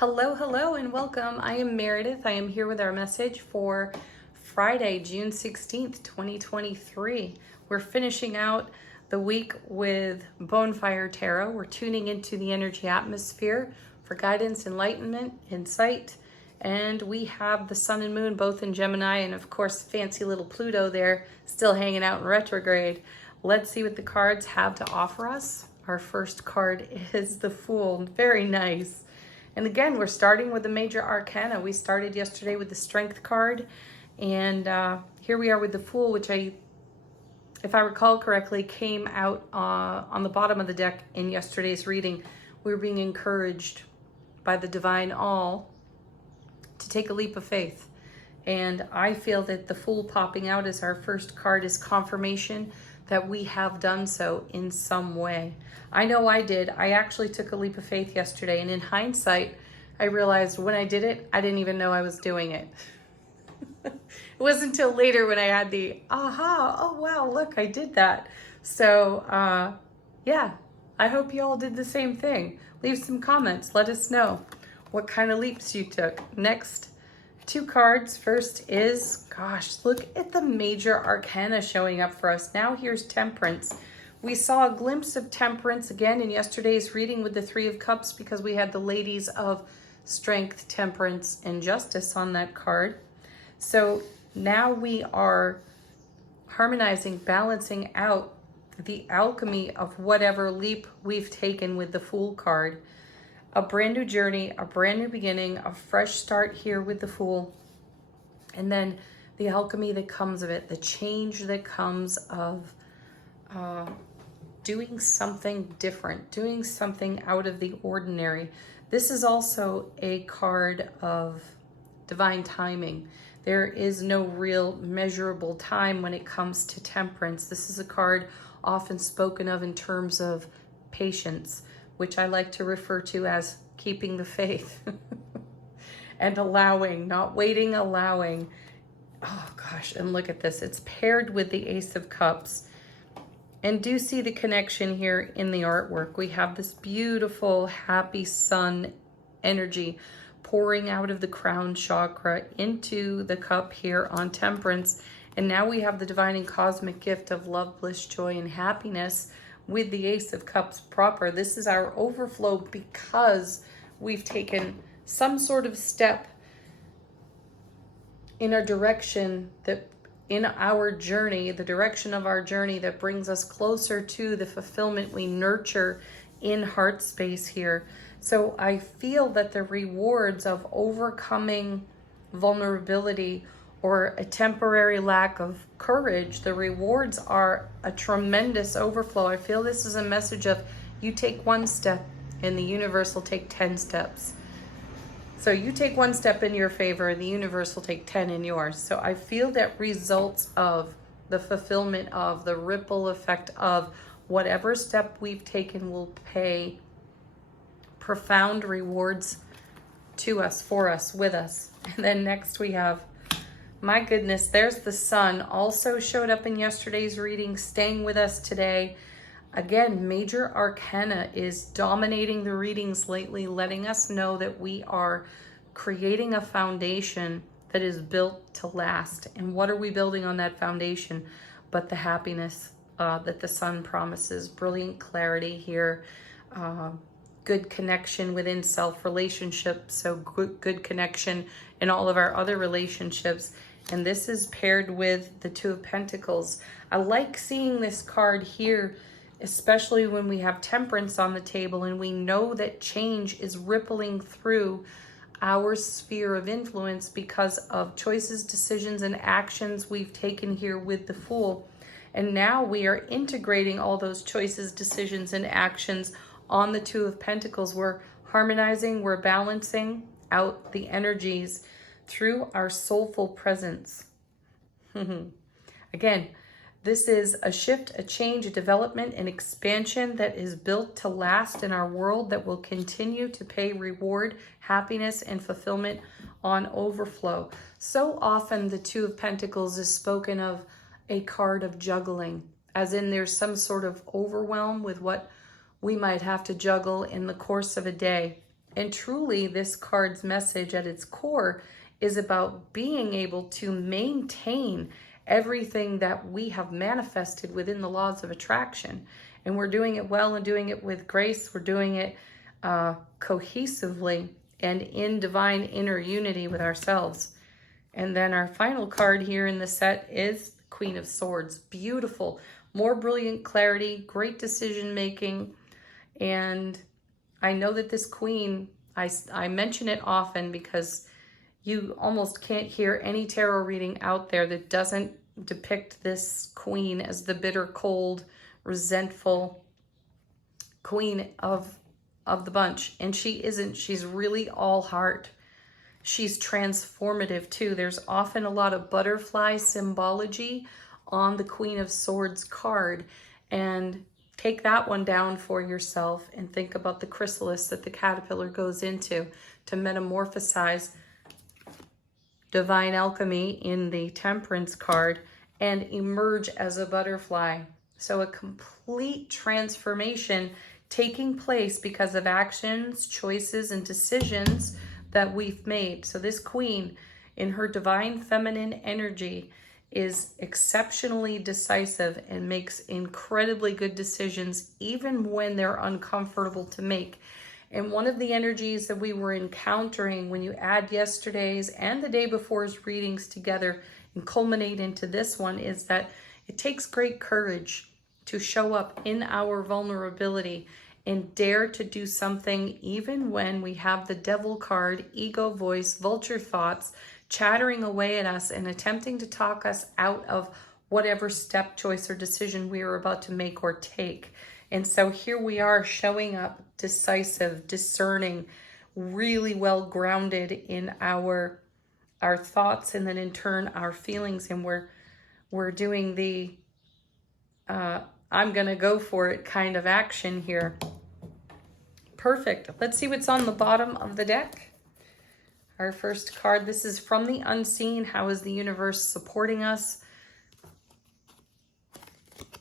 Hello, hello, and welcome. I am Meredith. I am here with our message for Friday, June 16th, 2023. We're finishing out the week with Bonfire Tarot. We're tuning into the energy atmosphere for guidance, enlightenment, insight. And we have the sun and moon both in Gemini, and of course, fancy little Pluto there still hanging out in retrograde. Let's see what the cards have to offer us. Our first card is the Fool. Very nice. And again, we're starting with the major arcana. We started yesterday with the Strength card, and here we are with the Fool, which if I recall correctly, came out on the bottom of the deck in yesterday's reading. We were being encouraged by the Divine All to take a leap of faith. And I feel that the Fool popping out as our first card is confirmation that we have done so in some way. I know I did. I actually took a leap of faith yesterday, and in hindsight, I realized when I did it, I didn't even know I was doing it. It wasn't until later when I had the aha, oh wow, look, I did that. So yeah, I hope you all did the same thing. Leave some comments. Let us know what kind of leaps you took. Next two cards. First is, gosh, look at the major arcana showing up for us. Now here's Temperance. We saw a glimpse of Temperance again in yesterday's reading with the Three of Cups because we had the ladies of Strength, Temperance, and Justice on that card. So now we are harmonizing, balancing out the alchemy of whatever leap we've taken with the Fool card. A brand new journey, a brand new beginning, a fresh start here with the Fool. And then the alchemy that comes of it, the change that comes of doing something different, doing something out of the ordinary. This is also a card of divine timing. There is no real measurable time when it comes to Temperance. This is a card often spoken of in terms of patience, which I like to refer to as keeping the faith and allowing, not waiting, allowing. Oh gosh, and look at this. It's paired with the Ace of Cups. And do see the connection here in the artwork. We have this beautiful, happy sun energy pouring out of the crown chakra into the cup here on Temperance. And now we have the divine and cosmic gift of love, bliss, joy, and happiness with the Ace of Cups proper. This is our overflow because we've taken some sort of step in a direction that in our journey, the direction of our journey that brings us closer to the fulfillment we nurture in heart space here. So I feel that the rewards of overcoming vulnerability or a temporary lack of courage, the rewards are a tremendous overflow. I feel this is a message of you take one step and the universe will take 10 steps. So you take one step in your favor and the universe will take 10 in yours. So I feel that results of the fulfillment of the ripple effect of whatever step we've taken will pay profound rewards to us, for us, with us. And then next we have, my goodness, there's the Sun. Also showed up in yesterday's reading, staying with us today. Again, major arcana is dominating the readings lately, letting us know that we are creating a foundation that is built to last. And what are we building on that foundation but the happiness that the Sun promises? Brilliant clarity here, good connection within self relationships, so good connection in all of our other relationships. And this is paired with the Two of Pentacles. I like seeing this card here, especially when we have Temperance on the table and we know that change is rippling through our sphere of influence because of choices, decisions, and actions we've taken here with the Fool. And now we are integrating all those choices, decisions, and actions on the Two of Pentacles. We're harmonizing, we're balancing out the energies through our soulful presence. Again, this is a shift, a change, a development, an expansion that is built to last in our world, that will continue to pay reward, happiness, and fulfillment on overflow. So often the Two of Pentacles is spoken of a card of juggling, as in there's some sort of overwhelm with what we might have to juggle in the course of a day. And truly, this card's message at its core is about being able to maintain everything that we have manifested within the laws of attraction. And we're doing it well and doing it with grace. We're doing it cohesively and in divine inner unity with ourselves. And then our final card here in the set is Queen of Swords. Beautiful, more brilliant clarity, great decision making. And I know that this queen, I mention it often because you almost can't hear any tarot reading out there that doesn't depict this queen as the bitter, cold, resentful queen of the bunch. And she isn't. She's really all heart. She's transformative too. There's often a lot of butterfly symbology on the Queen of Swords card. And take that one down for yourself and think about the chrysalis that the caterpillar goes into to metamorphosize divine alchemy in the Temperance card and emerge as a butterfly. So a complete transformation taking place because of actions, choices, and decisions that we've made. So this queen in her divine feminine energy is exceptionally decisive and makes incredibly good decisions even when they're uncomfortable to make. And one of the energies that we were encountering when you add yesterday's and the day before's readings together and culminate into this one is that it takes great courage to show up in our vulnerability and dare to do something even when we have the devil card, ego voice, vulture thoughts, chattering away at us and attempting to talk us out of whatever step, choice, or decision we are about to make or take. And so here we are showing up decisive, discerning, really well grounded in our thoughts and then in turn our feelings. And we're doing the I'm gonna go for it kind of action here. Perfect. Let's see what's on the bottom of the deck. Our first card, this is from the unseen. How is the universe supporting us?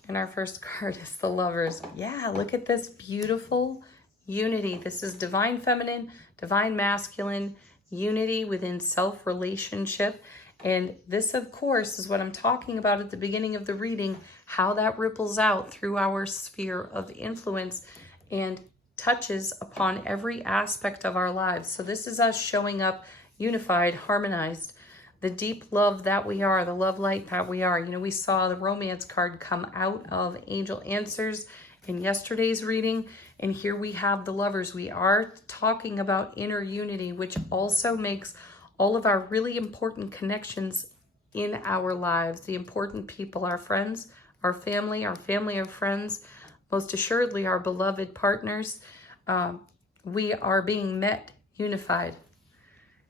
And our first card is the Lovers. Yeah, look at this beautiful unity. This is divine feminine, divine masculine, unity within self-relationship. And this, of course, is what I'm talking about at the beginning of the reading, how that ripples out through our sphere of influence and touches upon every aspect of our lives. So this is us showing up unified, harmonized, the deep love that we are, the love light that we are. You know, we saw the Romance card come out of Angel Answers in yesterday's reading, and here we have the Lovers. We are talking about inner unity, which also makes all of our really important connections in our lives, the important people, our friends, our family of friends, most assuredly our beloved partners. We are being met unified.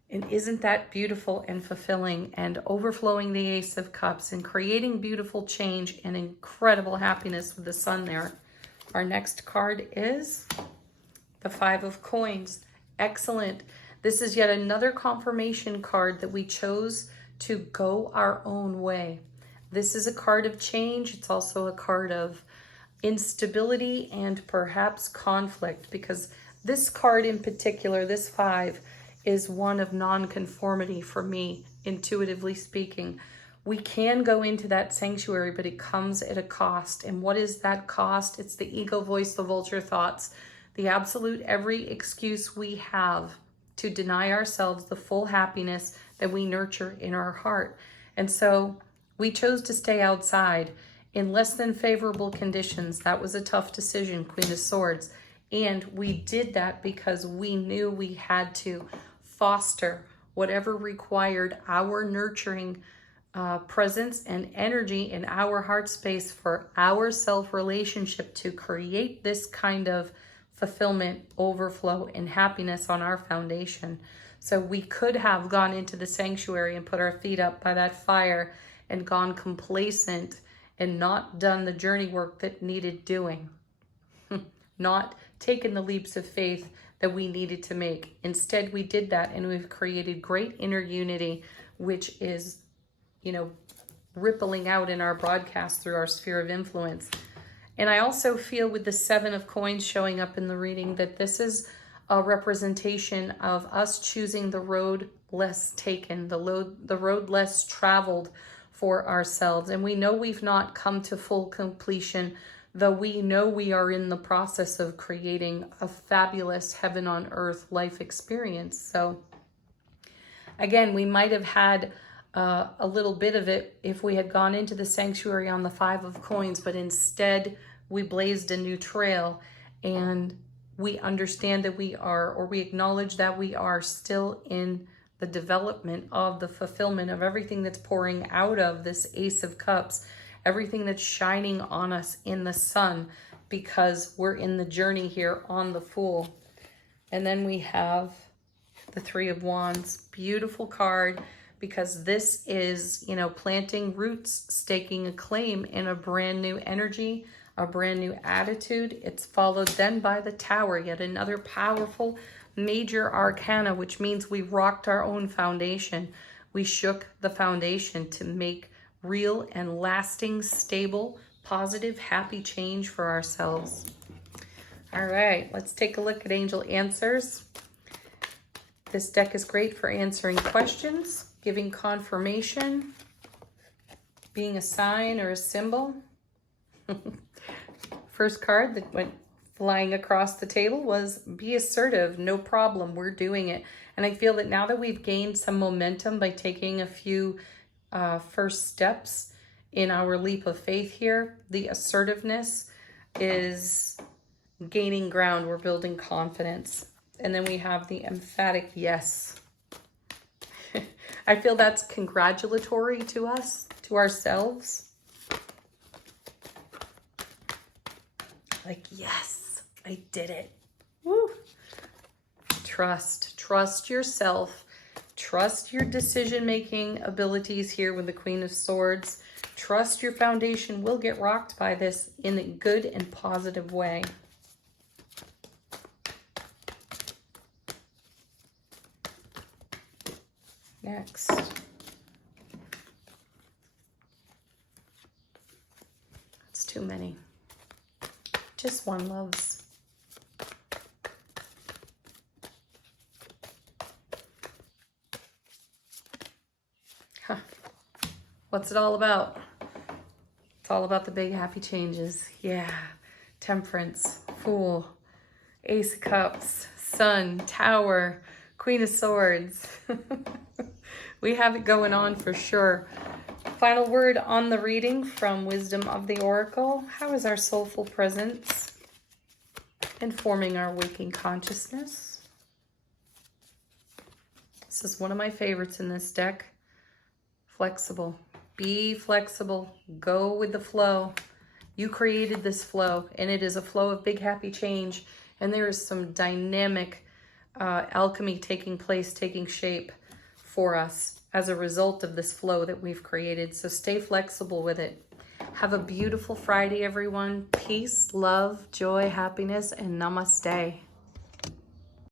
And isn't that beautiful and fulfilling and overflowing the Ace of Cups and creating beautiful change and incredible happiness with the sun there? Our next card is the Five of Coins. Excellent. This is yet another confirmation card that we chose to go our own way. This is a card of change. It's also a card of instability and perhaps conflict, because this card in particular, this 5, is one of non-conformity for me, intuitively speaking. We can go into that sanctuary, but it comes at a cost. And what is that cost? It's the ego voice, the vulture thoughts, the absolute every excuse we have to deny ourselves the full happiness that we nurture in our heart. And so we chose to stay outside in less than favorable conditions. That was a tough decision, Queen of Swords. And we did that because we knew we had to foster whatever required our nurturing presence and energy in our heart space for our self-relationship to create this kind of fulfillment, overflow, and happiness on our foundation. So we could have gone into the sanctuary and put our feet up by that fire and gone complacent and not done the journey work that needed doing. Not taken the leaps of faith that we needed to make. Instead, we did that, and we've created great inner unity, which is, you know, rippling out in our broadcast through our sphere of influence. And I also feel with the 7 of Coins showing up in the reading that this is a representation of us choosing the road less taken, the road less traveled for ourselves. And we know we've not come to full completion, though we know we are in the process of creating a fabulous heaven on earth life experience. So again, we might have had a little bit of it if we had gone into the sanctuary on the 5 of coins, but instead we blazed a new trail, and we understand that we are, or we acknowledge that we are still in the development of the fulfillment of everything that's pouring out of this Ace of Cups, everything that's shining on us in the sun, because we're in the journey here on the Fool. And then we have the 3 of Wands, beautiful card, because this is, you know, planting roots, staking a claim in a brand new energy, a brand new attitude. It's followed then by the Tower, yet another powerful major arcana, which means we rocked our own foundation. We shook the foundation to make real and lasting, stable, positive, happy change for ourselves. All right, let's take a look at angel answers. This deck is great for answering questions, giving confirmation, being a sign or a symbol. First card that went flying across the table was be assertive, no problem, we're doing it. And I feel that now that we've gained some momentum by taking a few first steps in our leap of faith here, the assertiveness is gaining ground. We're building confidence. And then we have the emphatic yes. I feel that's congratulatory to us, to ourselves. Like, yes, I did it. Woo. Trust yourself. Trust your decision-making abilities here with the Queen of Swords. Trust your foundation will get rocked by this in a good and positive way. Next. That's too many. Just one, loves. Huh. What's it all about? It's all about the big happy changes. Yeah. Temperance, Fool, Ace of Cups, Sun, Tower, Queen of Swords. We have it going on for sure. Final word on the reading from Wisdom of the Oracle. How is our soulful presence informing our waking consciousness? This is one of my favorites in this deck. Flexible. Be flexible. Go with the flow. You created this flow, and it is a flow of big happy change. And there is some dynamic alchemy taking place, taking shape for us as a result of this flow that we've created. So stay flexible with it. Have a beautiful Friday, everyone. Peace, love, joy, happiness, and namaste.